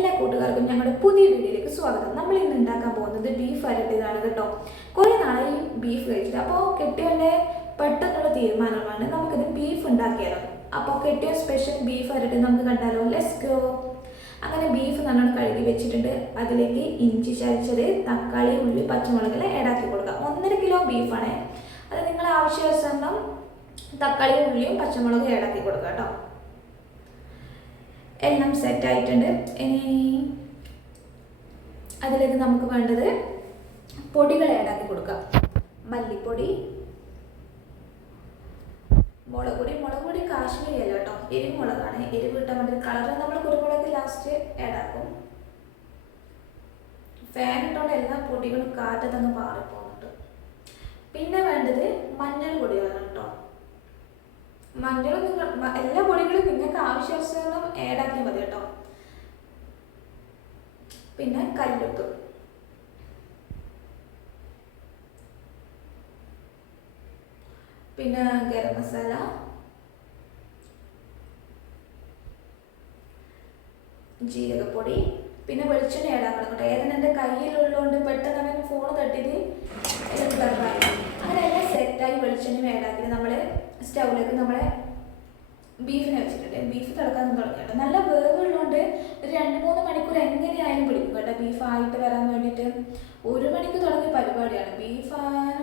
എല്ലാ കൂട്ടുകാർക്കും ഞങ്ങളുടെ പുതിയ വീഡിയോയിലേക്ക് സ്വാഗതം. നമ്മൾ ഇന്ന് ഉണ്ടാക്കാൻ പോകുന്നത് ബീഫ് അരട്ടിയതാണ് കേട്ടോ. കുറേ നാളായി ബീഫ് കഴിച്ചിട്ട്. അപ്പോൾ കെട്ടിയവന്റെ പെട്ടെന്നുള്ള തീരുമാനമാണ് നമുക്കിത് ബീഫ് ഉണ്ടാക്കിയാലോ അപ്പോൾ കെട്ടിയ സ്പെഷ്യൽ ബീഫ് അരട്ടി നമുക്ക് കണ്ടാലോ? ലെസ് ഗോ അങ്ങനെ ബീഫ് നല്ലോണം കഴുകി വെച്ചിട്ടുണ്ട്. അതിലേക്ക് ഇഞ്ചി ചരിച്ചത് തക്കാളി ഉള്ളി പച്ചമുളകെല്ലാം ഏടാക്കി കൊടുക്കുക ഒന്നര കിലോ ബീഫാണ് അത് നിങ്ങൾ ആവശ്യാനുസരണം തക്കാളിയും ഉള്ളിയും പച്ചമുളകും ഏടാക്കി കൊടുക്കുക കേട്ടോ. എല്ലാം സെറ്റ് ആയിട്ടുണ്ട്. ഇനി അതിലേക്ക് നമുക്ക് വേണ്ടത് പൊടികൾ ഏടാക്കി കൊടുക്കാം. മല്ലിപ്പൊടി മുളക് പൊടി. മുളക് പൊടി കാശ്മീരി അല്ല കേട്ടോ. എരിവ് മുളകാണ് എരിവ് കിട്ടാൻ വേണ്ടി കളർ നമ്മൾ കുരുമുളക് ലാസ്റ്റ് ഏടാക്കും ഫാൻ ഇട്ടോണ്ട് എല്ലാ പൊടികളും കാറ്റത്തങ്ങ് പാറിപ്പോകുന്നുണ്ട് പിന്നെ വേണ്ടത് മഞ്ഞൾ പൊടികളാണ് കേട്ടോ. മഞ്ഞൾ നിങ്ങൾ എല്ലാ പൊടികളും ഏടാക്കിയാൽ മതി കേട്ടോ. പിന്നെ കല്ലുപ്പ്. പിന്നെ ഗരം മസാല. ജീരകപ്പൊടി. പിന്നെ വെളിച്ചെണ്ണ ഏടാക്കണം കേട്ടോ. ഏതെങ്കിലും എന്റെ കയ്യിലുള്ളതുകൊണ്ട് പെട്ടെന്ന് അങ്ങനെ ഫോൺ തട്ടിയത് അങ്ങനെ എല്ലാം സെറ്റായി വെളിച്ചെണ്ണ ഏടാക്കി നമ്മൾ സ്റ്റൗവിലേക്ക് നമ്മളെ ബീഫിനെ വെച്ചിട്ടുണ്ട്. ബീഫ് തിളക്കാൻ തുടങ്ങിയിട്ട് നല്ല വേവുള്ളതുകൊണ്ട് ഒരു രണ്ട് മൂന്ന് മണിക്കൂർ എങ്ങനെയായാലും പിടിക്കും കേട്ടോ ബീഫ് ആയിട്ട് വരാൻ വേണ്ടിയിട്ട്. ഒരു മണിക്ക് തുടങ്ങിയ പരിപാടിയാണ്. ബീഫ്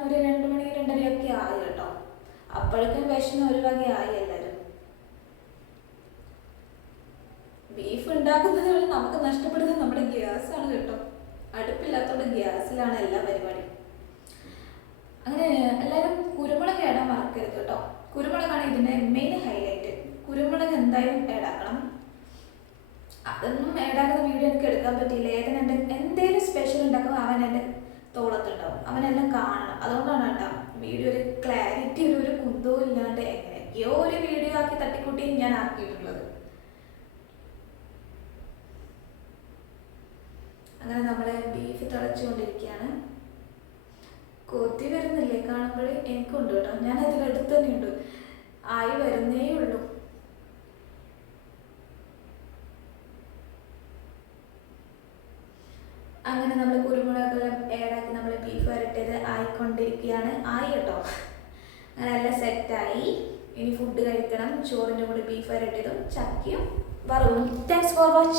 ഒരു രണ്ട് മണി രണ്ടരയൊക്കെ ആയി കേട്ടോ. അപ്പോഴേക്കും വിഷം ഒരു വകയായി എല്ലാവരും. ബീഫ് ഉണ്ടാക്കുന്നത് വഴി നമുക്ക് നഷ്ടപ്പെടുന്നത് നമ്മുടെ ഗ്യാസ് ആണ് കേട്ടോ. അടുപ്പില്ലാത്തതുകൊണ്ട് ഗ്യാസിലാണ് എല്ലാ പരിപാടിയും. അങ്ങനെ എല്ലാവരും കുരുമുളക് ഇടാൻ മറക്കരുത് കേട്ടോ. കുരുമുളകാണ് ഇതിന്റെ മെയിൻ കുരുമുളക് എന്തായാലും ഏടാക്കണം. അതൊന്നും ഏടാക്കുന്ന വീഡിയോ എനിക്ക് എടുക്കാൻ പറ്റിയില്ല. ഏതൻ എന്റെ എന്തേലും സ്പെഷ്യൽ ഉണ്ടാക്കുമ്പോൾ അവൻ എന്റെ തോളത്തുണ്ടാവും. അവനെല്ലാം കാണണം. അതുകൊണ്ടാണ് കേട്ടോ വീഡിയോ ഒരു ക്ലാരിറ്റി ഒരു ഒരു കുന്തവും ഇല്ലാണ്ട് എങ്ങനെയൊക്കെയോ ഒരു വീഡിയോ ആക്കി തട്ടിക്കൂട്ടി ഞാൻ ആക്കിയിട്ടുള്ളത്. അങ്ങനെ നമ്മളെ ബീഫ് തിളച്ചുകൊണ്ടിരിക്കുകയാണ്. കൊത്തി വരുന്നില്ലേ? കാണുമ്പോഴേ എനിക്കുണ്ട് കേട്ടോ. ഞാൻ എടുത്തു തന്നെയുണ്ട് ആയി വരുന്നേ ഉള്ളൂ. അങ്ങനെ നമ്മൾ കുരുമുളകെല്ലാം ഏടാക്കി നമ്മൾ ബീഫ് വരട്ടിയത് ആയിക്കൊണ്ടിരിക്കുകയാണ്. ആയി കേട്ടോ. അങ്ങനെ എല്ലാം സെറ്റായി ഇനി ഫുഡ് കഴിക്കണം. ചോറിന്റെ കൂടെ ബീഫ് വരട്ടിയതും ചക്കയും വറവും. Thanks for watching